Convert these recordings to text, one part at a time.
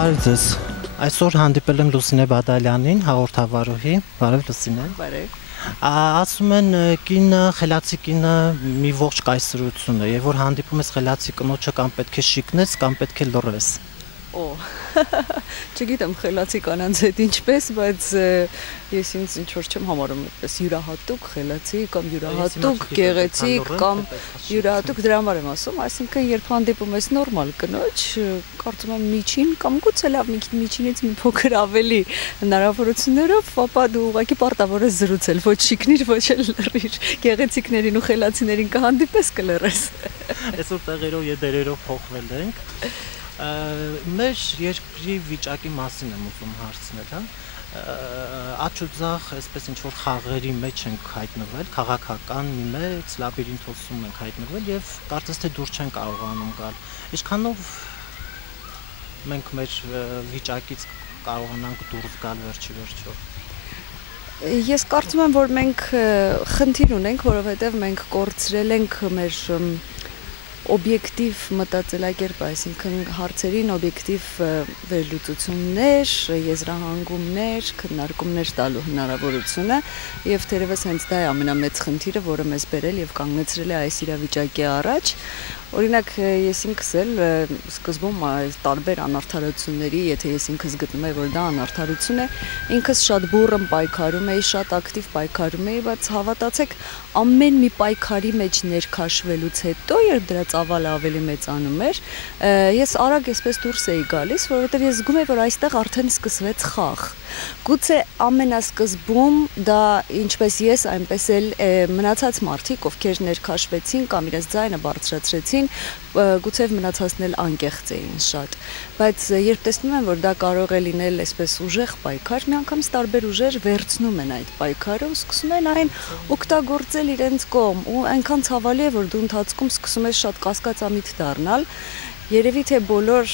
Բարև ձեզ։ Այսօր հանդիպել եմ Լուսինե Բադալյանին, հաղորդավարուհի։ Բարև Լուսինե։ Բարև։ Ասում են կինը, խելացի կինը մի ողջ կայսրություն է, եւ որ հանդիպում ես խելացի կնոջը կամ պետք է շիկնես, կամ պետք է լռես։ Չգիտեմ խելացի կանանց հետ ինչպես, բայց ես ինձ ինչ որ չեմ համարում այդպես յուրահատուկ խելացի կամ յուրահատուկ գեղեցիկ կամ յուրահատուկ դրա համար եմ ասում, այսինքն երբ հանդիպում ես նորմալ կնոջ, կարծում եմ միջին կամ գուցե լավ միջինից մի փոքր ավելի հնարավորություններով, ապա դու ուղղակի պարտավոր ես զրուցել, ոչ շիկնիր, ոչ էլ լռիր, գեղեցիկներին ու խելացիներին կհանդիպես կլռես։ Այսօր տեղերով եւ դերերով փոխվել ենք։ Մեր երկրի վիճակի մասին եմ ուզում հարցնել, հա։ Աչուձախ, այսպես ինչ որ խաղերի մեջ ենք հայտնվել, քաղաքական մի մեծ լաբիրինթոսում ենք հայտնվել եւ կարծես թե դուրս չենք կարողանում գալ։ Ինչքանով մենք մեր վիճակից կարողանանք դուրս գալ վերջի։ Ես կարծում եմ, որ մենք խնդիր ունենք, որովհետեւ մենք կորցրել ենք մեր օբյեկտիվ մտածելակերպ, այսինքն հարցերին օբյեկտիվ վերլուծություններ, եզրահանգումներ, քննարկումներ տալու հնարավորությունը եւ թերևս հենց դա է ամենամեծ խնդիրը, որը մեզ բերել եւ կանգնեցրել է այս իրավիճակի առաջ։ Օրինակ ես ինքս էլ սկզբում տարբեր անարդարությունների, եթե ես ինքս գտնում եմ, որ դա անարդարություն է, ինքս շատ բուռն պայքարում էի, շատ ակտիվ պայքարում էի, բայց հավատացեք, ամեն մի պայքարի մեջ ներքաշվելուց հետո, երբ դրա ծավալը ավելի մեծանում էր, ես արագ այսպես դուրս էի գալիս, որովհետև ես զգում եմ, որ այստեղ արդեն սկսվեց խաղ։ Գուցե ամենասկզբում դա ինչպես ես, այնպես էլ մնացած մարդիկ, ովքեր ներքաշվեցին կամ իրենց ձայնը բարձրացրեցին, գուցե մնացածն էլ անկեղծ էին շատ, բայց երբ տեսնում եմ, որ դա կարող է լինել այսպես ուժեղ պայքար, միանգամից տարբեր ուժեր վերցնում են այդ պայքարը ու սկսում են այն օգտագործել իրենց կողմ ու այնքան ցավալի է, որ դու ընթացքում սկսում ես շատ կասկածամիտ դառնալ։ Երևի թե բոլոր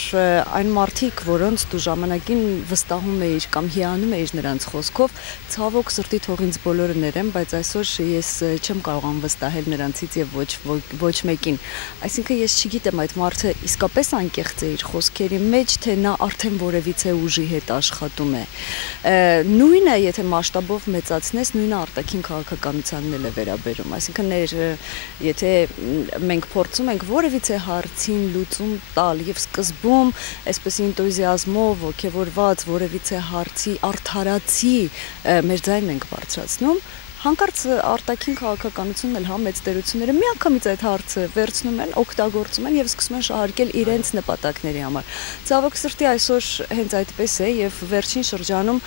այն մարդիկ, որոնց դու ժամանակին վստահում էիր կամ հիանում էիր նրանց խոսքով, ցավոք սրտի թող ինձ բոլորը ներեն, բայց այսօր ես չեմ կարողանում վստահել նրանցից եւ ոչ մեկին։ Այսինքն ես չգիտեմ այդ մարդը իսկապես անկեղծ է իր խոսքերի մեջ, թե նա արդեն որևիցե ուժի հետ աշխատում է։ Նույնը, եթե մասշտաբով մեծացնես, նույնը արտաքին քաղաքականությանն էլ է վերաբերում։ Այսինքն եթե մենք փորձում ենք որևիցե հարցին լուծում տալ եւ սկզբում այսպես ինտուզիազմով ոգևորված որևիցե հարցի արդարացի մեր ձայնն ենք բարձրացնում, հանկարծ արտաքին քաղաքականությունն էլ հա մեծ տերությունները միանգամից այդ հարցը վերցնում են, օգտագործում են եւ սկսում են շահարկել իրենց նպատակների համար։ Ցավոք սրտի այսօր հենց այդպես է եւ վերջին շրջանում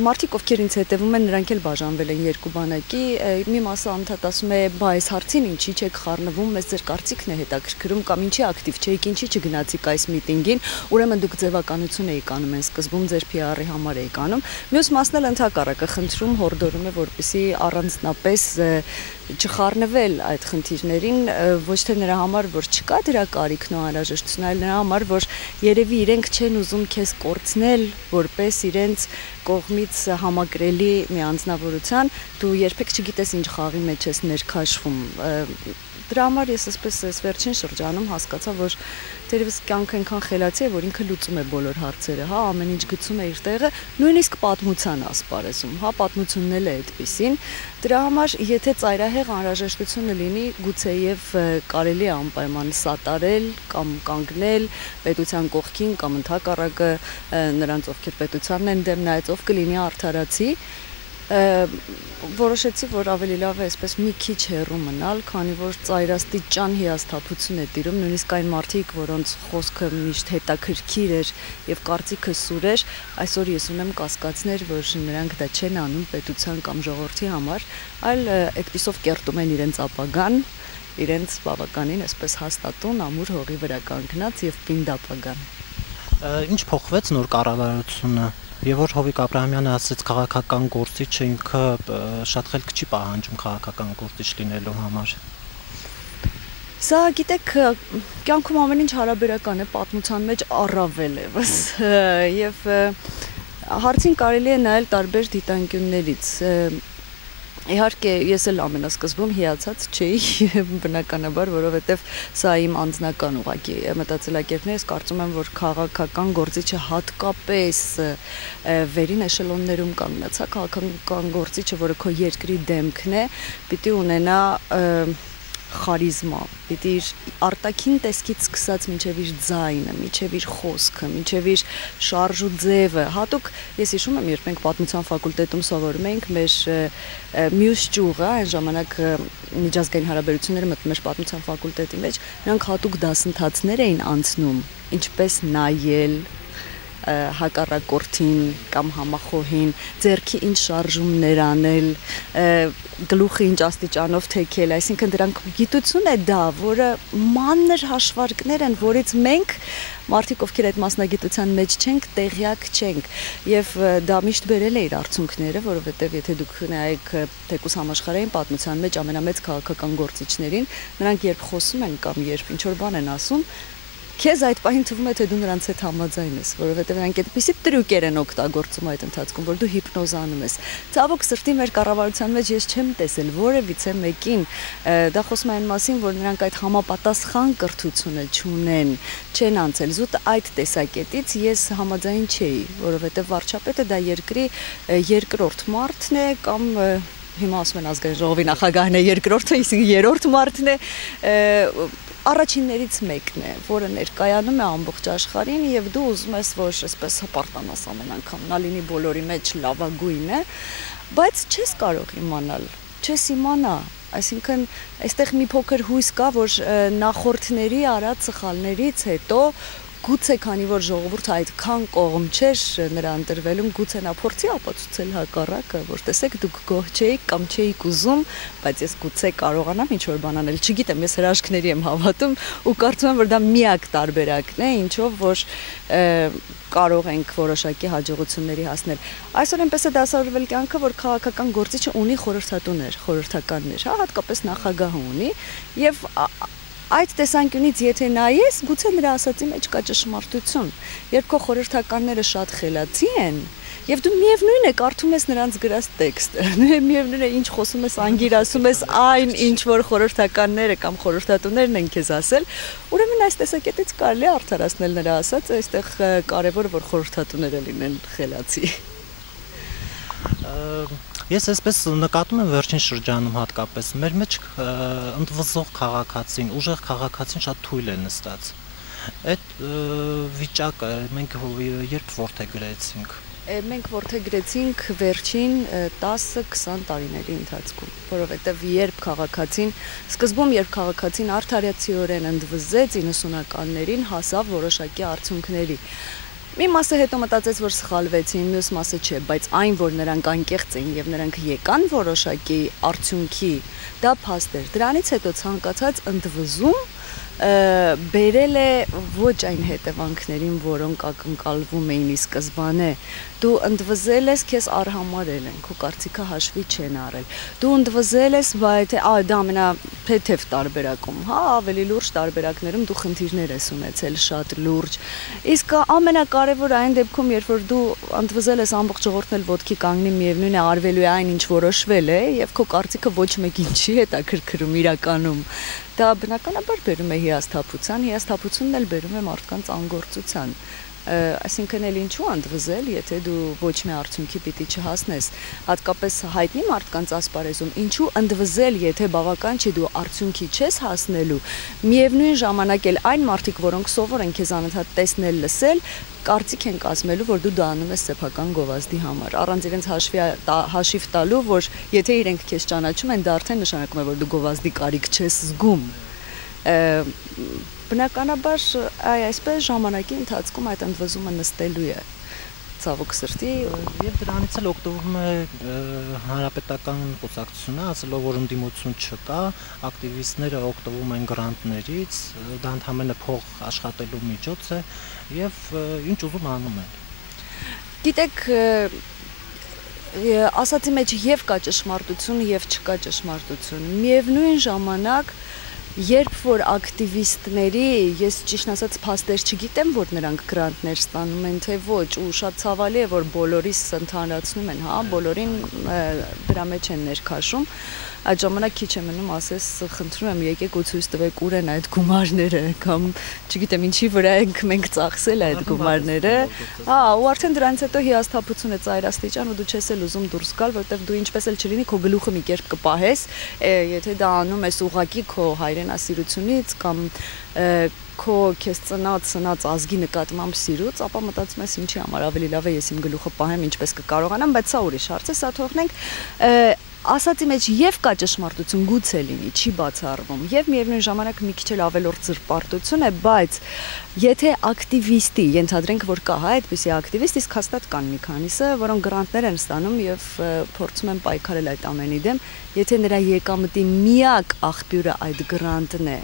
մարդիկ, ովքեր ինձ հետևում են, նրանք էլ բաժանվել են երկու բանակի, մի մասը անդադ ասում է, բա այս հարցին ինչի չեք խառնվում, մեզ ձեր կարծիքն է հետաքրքրում կամ ինչի ակտիվ չեք, ինչի չգնացիք այս միտինգին, ուրեմն դուք ձևականություն էիք անում են սկզբում ձեր PR-ի համար էիք անում։ Մյուս մասն էլ ընդհակառակը խնդրում, հորդորում է, որպեսզի առանձնապես չխառնվել այդ խնդիրներին, ոչ թե նրա համար, որ չկա դրա կարիքն ու անհրաժեշտությունը, այլ նրա համար, որ երևի իրենք չեն ուզում քեզ կորցնել, որպես իրենց կողմից համակրելի մի անձնավորության, դու երբեք չգիտես ինչ խաղի մեջ ես ներքաշվում։ Դրա համար ես այսպես այս վերջին շրջանում հասկացա, որ թերևս կյանքը այնքան խելացի է, որ ինքը լուծում է բոլոր հարցերը, հա, ամեն ինչ գցում է իր տեղը, նույնիսկ պատմության ասպարեզում, հա, պատմությունն էլ է այդպիսին։ Դրա համար, եթե ծայրահեղ անհրաժեշտությունը լինի, գուցեև կարելի է անպայման սատարել կամ կանգնել պետության կողքին կամ ընդհակառակը նրանց, ովքեր պետությանն են դեմ նայած, ով կլինի արդարացի, որոշեցի, որ ավելի լավ է այսպես մի քիչ հեռու մնալ, քանի որ ծայրաստիճան հիասթափություն է տիրում, նույնիսկ այն մարդիկ, որոնց խոսքը միշտ հետաքրքիր էր եւ կարծիքը սուր էր, այսօր ես ունեմ կասկածներ, որ նրանք դա չեն անում պետության կամ ժողովրդի համար, այլ այդպիսով կերտում են իրենց ապագան, իրենց բավականին այսպես հաստատուն ամուր հողի վրա կանգնած եւ պինդ ապագան։ Ինչ փոխվեց նոր կառավարությունը։ Եվ որ Հովիկ Աբրահամյանը ասաց քաղաքական գործիչը ինքը շատ խելք չի պահանջում քաղաքական գործիչ լինելու համար։ Սա գիտեք, կյանքում ամեն ինչ հարաբերական է, պատմության մեջ առավել եւս եւ հարցին կարելի է նայել տարբեր դիտանկյուններից։ Իհարկե ես էլ ամենասկզբում հիացած չէի բնականաբար, որովհետև սա իմ անձնական ուղղակի մտածելակերպն է, ես կարծում եմ, որ քաղաքական գործիչը հատկապես վերին էշելոններում կանգնած, քաղաքական գործիչը, որը քո երկրի դեմքն է, պիտի ունենա խարիզմա, պիտի իր արտաքին տեսքից սկսած մինչև իր ձայնը, մինչև իր խոսքը, մինչև իր շարժ ու ձևը, հատուկ ես հիշում եմ, երբ մենք պատմության ֆակուլտետում սովորում էինք, մեր մյուս ճյուղը, այն ժամանակ միջազգային հարաբերությունները մտնում էր պատմության ֆակուլտետի մեջ, նրանք հատուկ դասընթացներ էին անցնում, ինչպես նայել հակառակորդին կամ համախոհին, ձեռքի ինչ շարժումներ անել, գլուխը ինչ աստիճանով թեքել, այսինքն դրանք գիտություն է դա, որը մանր հաշվարկներ են, որից մենք մարդիկ, ովքեր այդ մասնագիտության մեջ չենք, տեղյակ չենք, եւ դա միշտ բերել է իր արդյունքները, որովհետեւ եթե դուք նայեք թեկուզ համաշխարհային պատմության մեջ ամենամեծ քաղաքական գործիչներին, նրանք երբ խոսում են կամ երբ ինչ որ բան են ասում, քեզ այդ պահին թվում է թե դու նրանց հետ համաձայն ես, որովհետև նրանք այդպիսի տրյուկեր են օգտագործում այդ ընթացքում, որ դու հիպնոզանում ես։ Ցավոք սրտի մեր կառավարության մեջ ես չեմ տեսել որևիցե մեկին, դա խոսում է այն մասին, որ նրանք այդ համապատասխան կրթությունը չունեն, չեն անցել։ Զուտ այդ տեսակետից ես համաձայն չէի, որովհետև վարչապետը դա երկրի երկրորդ մարդն է կամ հիմա ասում են ազգային ժողովի նախագահն է երկրորդը, իսկ երրորդ մարդն է, առաջիններից մեկն է, որը ներկայանում է ամբողջ աշխարհին եւ դու ուզում ես, որ այսպես հպարտանաս ամեն անգամ, նա լինի բոլորի մեջ լավագույնը, բայց չես կարող իմանալ, չես իմանա, այսինքն այստեղ մի փոքր հույս կա, որ նախորդների արած սխալներից հետո գուցե քանի որ ժողովուրդը այդքան կողմ չէր նրա ընտրվելուն, գուցե նա փորձի ապացուցել հակառակը, որ տեսեք դուք գոհ չէիք կամ չէիք ուզում, բայց ես գուցե կարողանամ ինչ որ բան անել, չգիտեմ, ես հրաշքների եմ հավատում ու կարծում եմ, որ դա միակ տարբերակն է, ինչով որ կարող ենք որոշակի հաջողությունների հասնել։ Այսօր այնպես է դասավորվել կյանքը, որ քաղաքական գործիչը ունի խորհրդատուներ, խորհրդականներ, հա, հատկապես նախագահը ունի եւ այդ տեսանկյունից եթե նայես, գուցե նրա ասածի մեջ կա ճշմարտություն։ Երբ քո խորհրդականները շատ խելացի են, եւ դու միևնույն է կարդում ես նրանց գրած տեքստը, միևնույն է ինչ խոսում ես, անգիր ասում ես այն, ինչ որ խորհրդականները կամ խորհրդատուներն են քեզ ասել, ուրեմն այս տեսակետից կարելի է արդարացնել նրա ասածը, այստեղ կարևորը որ խորհրդատուները լինեն խելացի։ Ես այսպես նկատում եմ վերջին շրջանում հատկապես մեր մեջ ընդվզող քաղաքացին, ուժեղ քաղաքացին շատ թույլ է նստած։ Այդ վիճակը մենք երբ որդեգրեցինք։ Մենք որդեգրեցինք վերջին 10-20 տարիների ընթացքում, որովհետև երբ քաղաքացին արդարացիորեն ընդվզեց 90-ականներին հասավ որոշակի արդյունքների։ Մի մասը հետո մտածեց, որ սխալվեցին, մյուս մասը չէ, բայց այն, որ նրանք անկեղծ էին եւ նրանք եկան որոշակի արդյունքի, դա փաստ էր։ Դրանից հետո ցանկացած ընդվզում բերել է ոչ այն հետևանքներին, որոնք ակնկալվում էին ի սկզբանե։ Դու ընդվզել ես, քեզ արհամարել են, քո կարծիքը հաշվի չեն առել։ Դու ընդվզել ես, բայց դա ամենաթեթև տարբերակում, հա, ավելի լուրջ տարբերակներում դու խնդիրներ ես ունեցել շատ լուրջ։ Իսկ ամենակարևորը այն դեպքում, երբ որ դու ընդվզել ես ամբողջ ժողովուրդն էլ ոտքի կանգնի, միևնույն է արվելու է այն, ինչ որոշվել է, եւ քո կարծիքը ոչ մեկին չի հետաքրքրում իրականում։ Դա բնականաբար բերում է հիասթափությունն էլ բերում է մարդկանց անգործության։ Այսինքն էլ ինչու ընդվզել, եթե դու ոչ մի արդյունքի պիտի չհասնես, հատկապես հայտնի մարդկանց ասպարեզում, ինչու ընդվզել, եթե բավական չի դու արդյունքի չես հասնելու, միևնույն ժամանակ էլ այն մարդիկ, որոնք սովոր են քեզ անընդհատ տեսնել, լսել, կարծիք են կազմելու, որ դու դա անում ես սեփական գովազդի համար, առանց իրենց հաշիվ տալու, որ եթե իրենք քեզ ճանաչում են, դա արդեն նշանակում է, որ դու գովազդի կարիք չես զգում։ Բնականաբար այսպես ժամանակի ընթացքում այդ ընդվզումը նստելու է, ցավոք սրտի, եւ դրանից էլ օգտվում է հանրապետական կուսակցությունը, ասելով որ ընդդիմություն չկա, ակտիվիստները օգտվում են գրանտներից, դա ընդհանրապես փող աշխատելու միջոց է եւ ինչ ուզում անում են։ Գիտեք, ասացի մեջ եւ կա ճշմարտություն եւ չկա ճշմարտություն։ Միևնույն ժամանակ երբ որ ակտիվիստների, ես ճիշտ ասած փաստեր չգիտեմ, որ նրանք գրանտներ ստանում են, թե ոչ, ու շատ ցավալի է, որ բոլորիս ընդհանրացնում են, հա, բոլորին դրա մեջ են ներքաշում։ Այդ ժամանակ քիչ է մնում, ասես, խնդրում եմ, եկեք ու ցույց տվեք ուր են այդ գումարները, կամ չգիտեմ ինչի վրա ենք մենք ծախսել այդ գումարները։ Հա, ու արդեն դրանից հետո հիասթափություն է ծայրաստիճան ու դու չես էլ ուզում դուրս գալ, որտեղ դու ինչպես էլ չլինի, քո գլուխը մի կերպ կպահես, եթե դա անում ես ուղակի քո հայրենասիրությունից կամ քո քեզ ծնած ազգի նկատմամբ սիրուց, ապա մտածում ես ինչի համար ավելի լավ է ես իմ գլուխը պահեմ, ինչպես կկարողանամ, բայց սա ուրիշ հարց է, սա թողնենք։ Ասացի մեջ եւ կա ճշմարտություն, գուցե լինի, չի բացառվում, եւ միևնույն ժամանակ մի քիչ էլ ավելորդ զրպարտություն է, բայց եթե ակտիվիստի, ենթադրենք, որ կա, հա, այդպիսի ակտիվիստ, իսկ հաստատ կան մի քանիսը, որոնք գրանտներ են ստանում եւ փորձում են պայքարել այդ ամենի դեմ, եթե նրա եկամտի միակ աղբյուրը այդ գրանտն է,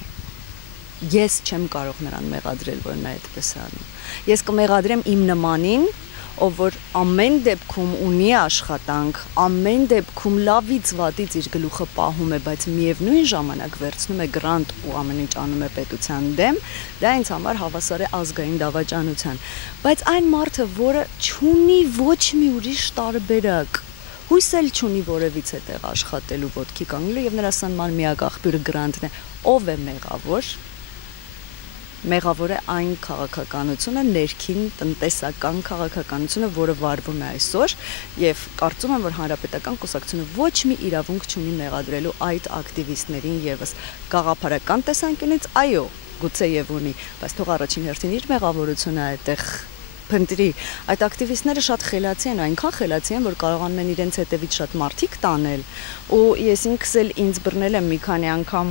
ես չեմ կարող նրան մեղադրել, որ նա այդպես է անում։ Ես կմեղադրեմ իմ նմանին, ով որ ամեն դեպքում ունի աշխատանք, ամեն դեպքում լավից վատից իր գլուխը պահում է, բայց միևնույն ժամանակ վերցնում է գրանտ ու ամեն ինչ անում է պետության դեմ, դա ինձ համար հավասար է ազգային դավաճանության։ Բայց այն մարդը, որը չունի ոչ մի ուրիշ տարբերակ, հույս էլ չունի որևիցե տեղ աշխատելու, ոտքի կանգնելու եւ նրա սնման միակ աղբյուրը գրանտն է, ով է մեղավոր։ Մեղավոր է այն քաղաքականությունը, ներքին տնտեսական քաղաքականությունը, որը վարվում է այսօր, եւ կարծում եմ, որ հանրապետական կուսակցությունը ոչ մի իրավունք չունի մեղադրելու այդ ակտիվիստներին եւս գաղափարական տեսանկյունից, այո, գուցե եւ ունի, բայց թող առաջին հերթին իր մեղավորությունը այդտեղ փնտրի։ Այդ ակտիվիստները շատ խելացի են, այնքան խելացի են, որ կարողանում են իրենց հետևից շատ մարդիկ տանել, ու ես ինքս էլ ինձ բռնել եմ մի քանի անգամ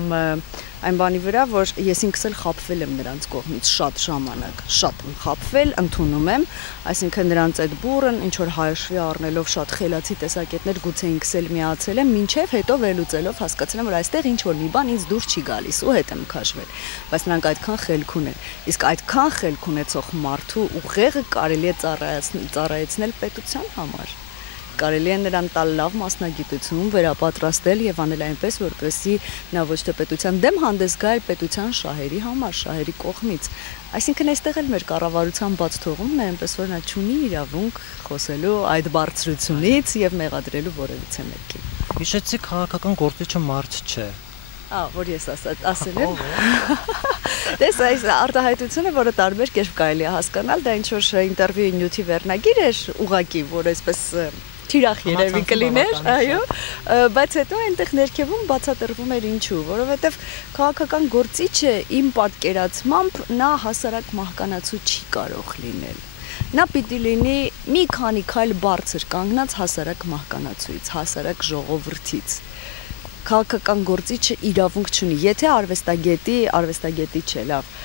այն բանի վրա, որ ես ինքս էլ խաբվել եմ նրանց կողմից շատ ժամանակ, շատ եմ խաբվել, ընդունում եմ, այսինքն նրանց այդ բուրըն ինչ որ հաշվի առնելով շատ խելացի տեսակետներ գուցե ինքս էլ միացել եմ, մինչև հետո վերլուծելով հասկացել եմ, որ այստեղ ինչ որ մի բան ինձ դուր չի գալիս ու հետ եմ քաշվել, բայց նրանք այդքան խելք ունեն, իսկ այդքան խելք ունեցող մարդու ուղեղը կարելի է ծառայեցնել պետության համար։ Կարելի է նրան տալ լավ մասնագիտություն, վերապատրաստել եւ անել այնպես, որպեսզի նա ոչ թե պետության դեմ հանդես գա, այլ պետության շահերի համար, շահերի կողմից։ Այսինքն այստեղ էլ մեր կառավարության բաց թողումն է, այնպես որ նա չունի իրավունք խոսելու այդ բարձրությունից եւ մեղադրելու որևիցե մեկին։ Հիշեցի, քաղաքական գործիչը մարդ չէ։ Որ ես ասել եմ։ Դες այս արտահայտությունը, որը տարբեր կերպ կարելի է հասկանալ, դա ինչ որ ինտերվյուի նյութի վերնագիր էր, ուղղակի, որ այսպես թիրախ երևի կլիներ, այո, բայց հետո այնտեղ ներքևում բացատրվում էր ինչու, որովհետև քաղաքական գործիչը իմ պատկերացմամբ նա հասարակ մահկանացու չի կարող լինել։ Նա պիտի լինի մի քանի քայլ բարձր կանգնած հասարակ մահկանացուից, հասարակ ժողովրդից։ Քաղաքական գործիչը իրավունք չունի, եթե արվեստագետի չէ, լավ,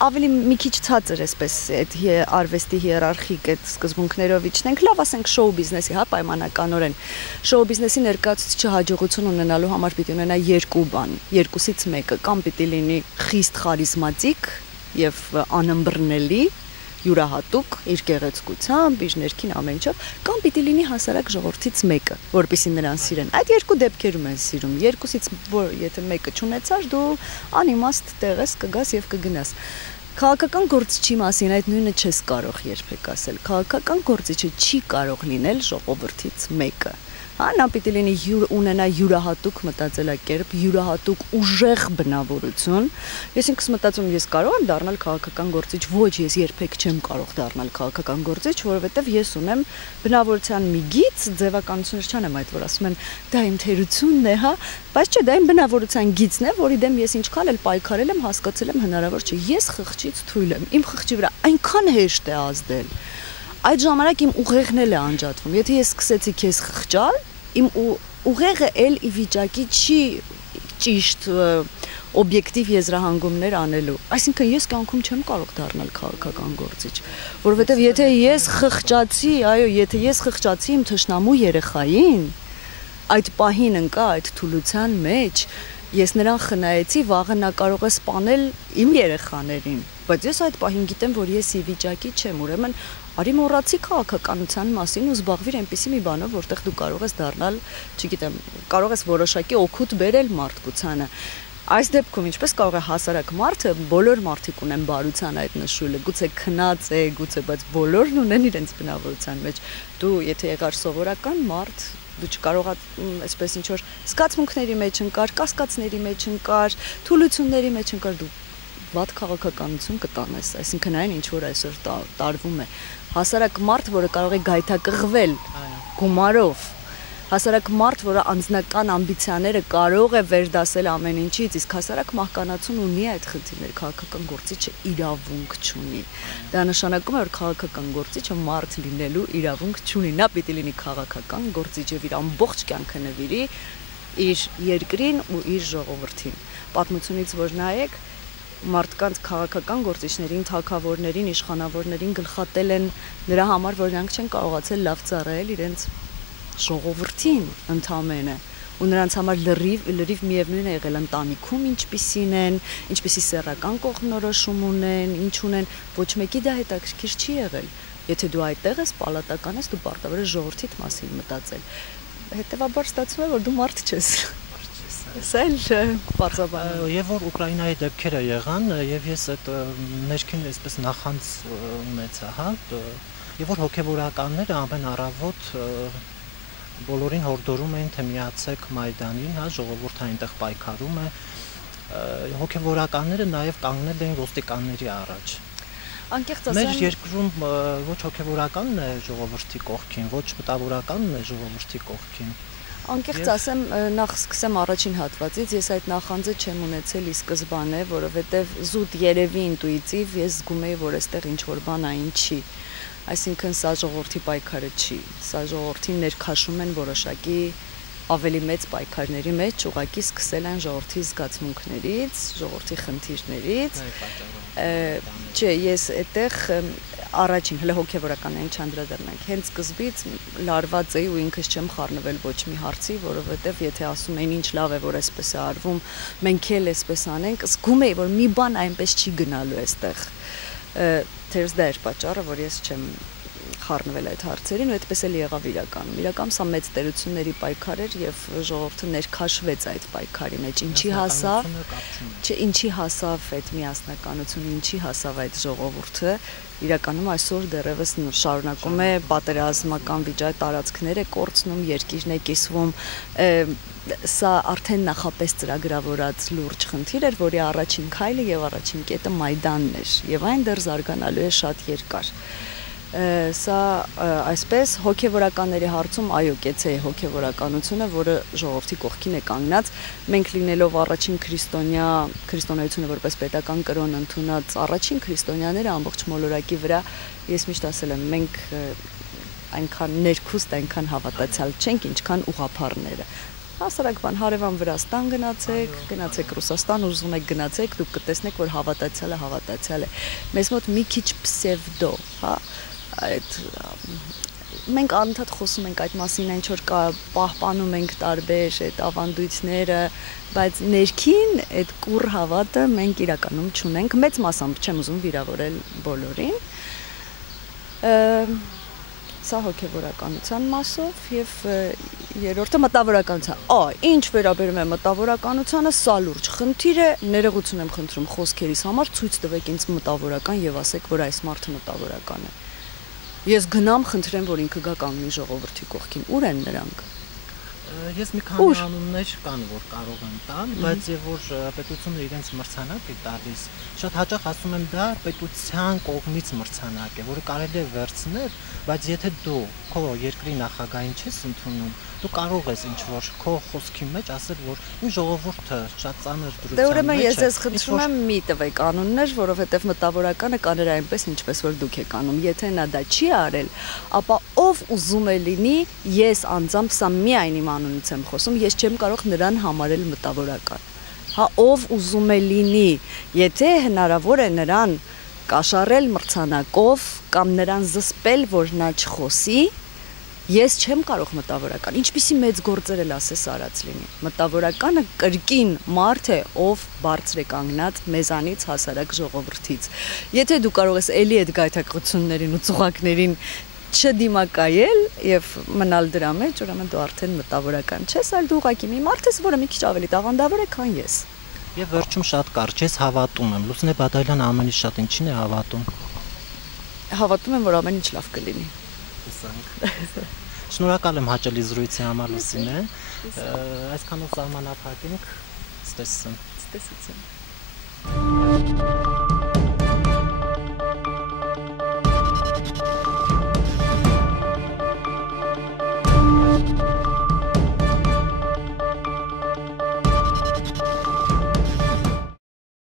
ավելի մի քիչ ցածր էսպես այդ արվեստի հիերարխիկ այդ սկզբունքներով իջնենք, լավ ասենք շոու բիզնեսի, հա, պայմանականորեն շոու բիզնեսի ներկայացուցիչը հաջողություն ունենալու համար պիտի ունենա երկու բան, երկուսից մեկը, կամ պիտի լինի խիստ խարիզմատիկ եւ անըմբռնելի, յուրահատուկ իր գեղեցկությամբ, իր ներքին ամեն ինչով, կամ պիտի լինի հասարակ ժողովրդից մեկը, որպեսզի նրան սիրեն։ Այդ երկու դեպքերում են սիրում։ Երկուսից որ եթե մեկը չունեցար, դու անիմաստ տեղ ես կգաս եւ կգնաս։ Քաղաքական գործիչի մասին այդ նույնը չես կարող երբեք ասել։ Քաղաքական գործիչը չի կարող լինել ժողովրդից մեկը։ Նա պիտի լինի ունենա յուրահատուկ մտածելակերպ, յուրահատուկ ուժեղ բնավորություն։ Ես ինքս մտածում ես կարող եմ դառնալ քաղաքական գործիչ, ոչ, ես երբեք չեմ կարող դառնալ քաղաքական գործիչ, որովհետև ես ունեմ բնավորության մի գիծ, ձևականություններ չանեմ այդ, որ ասում են, դա իմ թերությունն է, հա, բայց չէ, դա իմ բնավորության գիծն է, որի դեմ ես ինչքան էլ պայքարել եմ, հասկացել եմ հնարավոր չէ։ Ես խղճից թույլ եմ, իմ խղճի վրա այնքան հեշտ է ազդել։ Այդ ժամանակ իմ ուղեղն էլ է անջատվում։ Եթե ես սկսեցի քեզ խղճալ, իմ ուղեղը էլ ի վիճակի չի ճիշտ օբյեկտիվ եզրահանգումներ անելու։ Այսինքն ես կյանքում չեմ կարող դառնալ քաղաքական գործիչ, որովհետև եթե ես խղճացի, այո, եթե ես խղճացի իմ թշնամու երեխային, այդ պահին ընկա այդ թուլության մեջ, ես նրան խնայեցի, վաղը նա կարող է սպանել իմ երեխաներին, բայց ես այդ պահին գիտեմ, որ ես ի վիճակի չեմ, ուրեմն Արի մոռացի քաղաքականության մասին ու զբաղվիր այնպիսի մի բանով, որտեղ դու կարող ես դառնալ, չգիտեմ, կարող ես որոշակի օգուտ բերել մարդկությանը։ Այս դեպքում ինչպես կարող է հասարակ մարդը, բոլոր մարդիկ ունեն բարության այդ նշույլը, գուցե քնած է, գուցե, բայց բոլորն ունեն իրենց բնավորության մեջ։ Դու եթե եղար սովորական մարդ, դու չկարողա այսպես ինչ որ զգացմունքների մեջ ընկար, կասկածների մեջ ընկար, թուլությունների մեջ ընկար, դու վատ քաղաքականություն կտանես, այսինքն այն ինչ որ այսօր տարվում է։ Հասարակ մարդ, որը կարող է գայթակղվել գումարով, հասարակ մարդ, որը անձնական ամբիցիաները կարող է վերդասել ամեն ինչից, իսկ հասարակ մահկանացուն ունի այդ խնդիրները, քաղաքական գործիչը իրավունք չունի։ Դա նշանակում է, որ քաղաքական գործիչը մարդ լինելու իրավունք չունի, նա պիտի լինի քաղաքական գործիչ եւ իր ամբողջ կյանքը նվիրի իր երկրին ու իր ժողովրդին։ Պատմությունից որ նայեք, մարդկանց քաղաքական գործիչներին, թագավորներին, իշխանավորներին գլխատել են նրա համար, որ նրանք չեն կարողացել լավ ծառայել իրենց ժողովրդին ընդամենը ու նրանց համար լրիվ միևնույն է եղել ընտանիքում ինչպիսին են, ինչպիսի սեռական կողմնորոշում ունեն, ինչ ունեն, ոչ մեկի դա հետաքրքիր չի եղել։ Եթե դու այդտեղ ես, պալատական ես, դու պարտավոր ես ժողովրդիդ մասին մտածել։ Հետևաբար ստացվում է, որ դու մարդ չես։ Սա էլ բարձրաբան։ Եվ որ Ուկրաինայի դեպքերը եղան, եւ ես այդ ներքին այսպես նախանց ունեցա, հա, եւ որ հոգեվորականները ամեն առավոտ բոլորին հորդորում էին, թե միացեք Մայդանին, հա, ժողովուրդը այնտեղ պայքարում է, հոգեվորականները նաև կանգնել էին ոստիկանների առաջ։ Անկեղծ ասեմ, մեր երկրում ոչ հոգեվորականն է ժողովրդի կողքին, ոչ մտավորականն է ժողովրդի կողքին։ Անկեղծ ասեմ, նախ սկսեմ առաջին հատվածից, ես այդ նախանձը չեմ ունեցել ի սկզբանե, որովհետև զուտ երևի ինտուիտիվ ես զգում եի, որ այստեղ ինչ-որ բան այն չի։ Այսինքն սա ժողովրդի պայքարը չի, սա ժողովրդին ներքաշում են որոշակի ավելի մեծ պայքարների մեջ, ուղղակի սկսել են ժողովրդի զգացմունքներից, ժողովրդի խնդիրներից։ Չէ, ես այդտեղ առաջին հենց հոգեվորականային չանդրադառնանք, հենց սկզբից լարված էի ու ինքս չեմ խառնվել ոչ մի հարցի, որովհետև եթե ասում էին ինչ լավ է, որ այսպես է արվում, մենք էլ այսպես անենք, զգում էի, որ մի բան այնպես չի գնալու այստեղ։ Թերս դա էր պատճառը, որ ես չեմ խառնվել այդ հարցերին ու այդպես էլ եղավ իրականում։ Իրականում սա մեծ տերությունների պայքար էր եւ ժողովուրդը ներքաշվեց այդ պայքարի մեջ։ Ինչի հասավ այդ միասնականությունը, ինչի հասավ այդ ժողովուրդը, իրականում այսօր դեռևս շարունակում է պատերազմական վիճակ, տարածքներ է կորցնում, երկիրն է կիսվում։ Սա արդեն նախապես ծրագրավորած լուրջ խնդիր էր, որի առաջին քայլը եւ առաջին կետը Մայդանն էր եւ այն դեռ զարգանալու է շատ երկար։ Սա այսպես հոգեվորականների հարցում այո կեցե է հոգեվորականությունը, որը ժողովրդի կողքին է կանգնած, մենք լինելով առաջին քրիստոնեությունը որպես պետական կրոն ընդունած առաջին քրիստոնյաները ամբողջ մոլորակի վրա, ես միշտ ասել եմ, մենք այնքան ներքուստ, այնքան հավատացյալ չենք, ինչքան ուղղափառները։ Հասարակ բան, հարևան Վրաստան գնացեք Ռուսաստան, ուզում եք գնացեք, դուք կտեսնեք, որ հավատացյալը հավատացյալ է։ Մեզ մոտ մի քիչ պսևդո, հա, մենք անընդհատ խոսում ենք այդ մասին, ինչ որ պահպանում ենք տարբեր այդ ավանդույթները, բայց ներքին այդ կուռ հավատը մենք իրականում չունենք, մեծ մասամբ չեմ ուզում վիրավորել բոլորին։ Սա հոգեվորականության մասով եւ երրորդը մտավորականության։ Ինչ վերաբերում է մտավորականությանը, սա լուրջ խնդիր է, ներողություն եմ խնդրում խոսքերիս համար, ցույց տվեք ինձ մտավորական եւ ասեք, որ այս մարդը մտավորական է։ Ես գնամ, խնդրեմ, որ ինքը գա կանգնի ժողովրդի կողքին։ Ուր են նրանք։ Ես մի քանի անուններ կան, որ կարող եմ տալ, բայց եւ որ պետությունը իրենց մրցանակ է տալիս, շատ հաճախ ասում եմ դա պետության կողմից մրցանակ է, որը կարելի է վերցնել, բայց եթե դու քո երկրի նախագահին չես ընդունում, դու կարող ես ինչ որ քո խոսքի մեջ ասել, որ իմ ժողովուրդը շատ ծանր դրության մեջ է։ Դե ուրեմն ես ձեզ խնդրում եմ մի տվեք անուններ, որովհետեւ մտավորականը կաներ այնպես ինչպես որ դուք եք անում։ Եթե նա դա չի արել, ապա ով ուզում է լինի, ես անձամբ սա միայն իմ անունից եմ խոսում, ես չեմ կարող նրան համարել մտավորական։ Հա, ով ուզում է լինի, եթե հնարավոր է նրան կաշառել մրցանակով կամ նրան զսպել, որ նա չխոսի, Ես չեմ կարող մտավորական, ինչպիսի մեծ գործեր էլ ասես արած լինի։ Մտավորականը կրկին մարդ է, ով բարձր է կանգնած մեզանից հասարակ ժողովրդից։ Եթե դու կարող ես էլի այդ գայթակղություններին ու ծուղակներին չդիմակայել եւ մնալ դրա մեջ, ուրեմն դու արդեն մտավորական չես, այլ դու ուղղակի մի մարդ ես, որը մի քիչ ավելի տաղանդավոր է, քան ես։ Եվ վերջում շատ կարճ ես հավատում եմ։ Լուսինե Բադալյանը ամենից շատ ինչին է հավատում։ Հավատում եմ, որ ամեն ինչ լավ կլինի։ Շնորհակալ եմ հաճելի զրույցի համար Լուսինե։ Այսքանով սահմանափակենք։ Ստեսություն։ Ստեսություն։